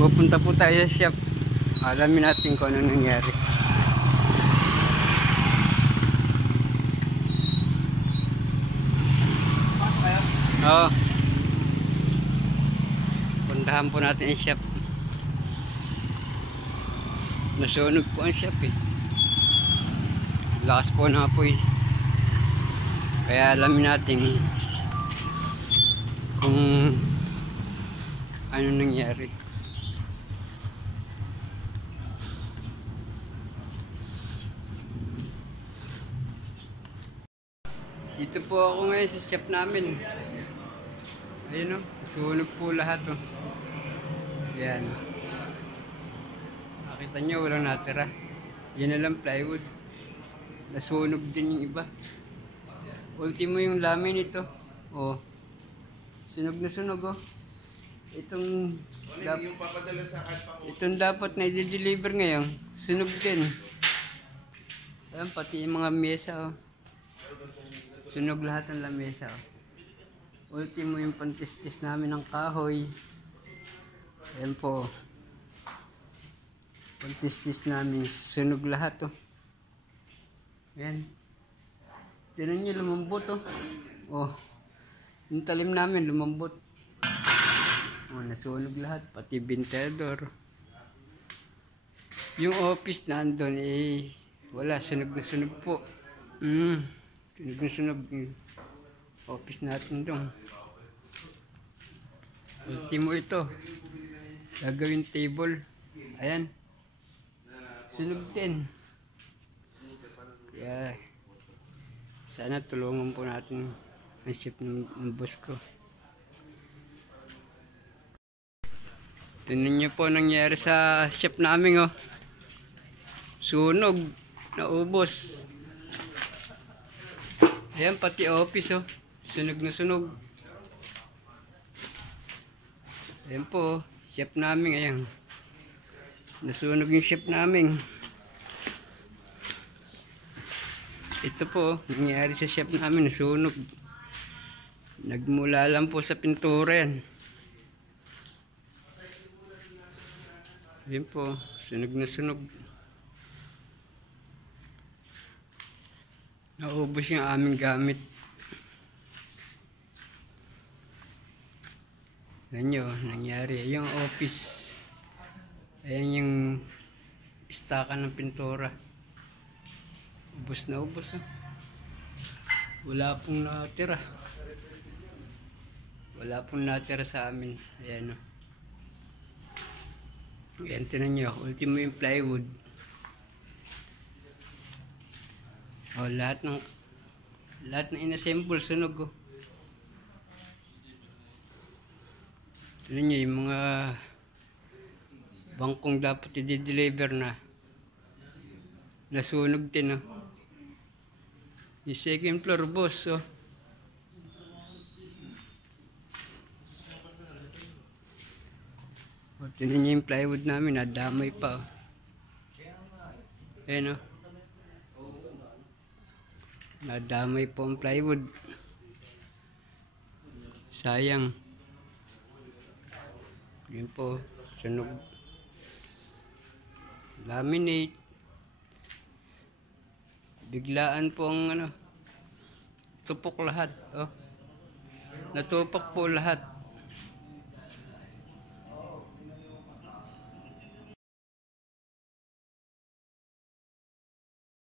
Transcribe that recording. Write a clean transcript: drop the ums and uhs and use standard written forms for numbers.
Pupunta po tayo sa shop. Alamin natin kung ano nangyari. Oo. Puntahan po natin ang shop. Nasunog po ang shop eh. Lakas po ng apoy. Kaya alamin natin kung ano nangyari. Dito po ako ngayon sa shop namin. Ayun o, sunog po lahat o. Yan. Nakita nyo, walang natira. Yan na lang plywood. Nasunog din yung iba. Ultimo yung lamin ito. O. Sunog na sunog o. Itong dapat na i-deliver ngayon. Sunog din. Ayan, pati yung mga mesa o. Sunog lahat ng lamesa. Ultimo yung pantistis namin ng kahoy. Ayan po. Pantistis namin. Sunog lahat oh. Ayan. Tinan nyo lumambot oh. Oh. Yung talim namin lumambot. Oh, nasunog lahat. Pati ventilador. Yung office na andun eh. Wala. Sunog na sunog po. Sunog yung office natin dong. Ultimo ito. Gagawin table. Ayan. Sunog din. Kaya sana tulungan po natin ang ship ng boss ko. Tingnan nyo po nangyari sa ship namin oh. Sunog. Naubos. Ayan, pati office oh. Sunog na sunog. Ayan po, chef namin. Ayan. Nasunog yung chef namin. Ito po, nangyari sa chef namin. Nasunog. Nagmula lang po sa pintura yan. Ayan po, sunog na sunog. Naubos yung aming gamit. Ayan nyo, nangyari. Yung office. Ayan yung istakan ng pintura. Ubos na ubos. Oh. Wala pong natira. Wala pong natira sa amin. Ayan o. Oh. Ayan, tinan nyo. Ultimo yung plywood. Oh, lahat ng inassemble sunog oh. Tignan nyo yung mga bangkong dapat i-deliver na nasunog din oh. Yung second floor boss oh. Oh, tignan nyo yung plywood namin, nadamay pa oh. Ayan oh. Nadamay po ang plywood. Sayang. Yan po. Sunog. Laminate. Biglaan po ang ano. Tupok lahat. Oh. Natupak po lahat.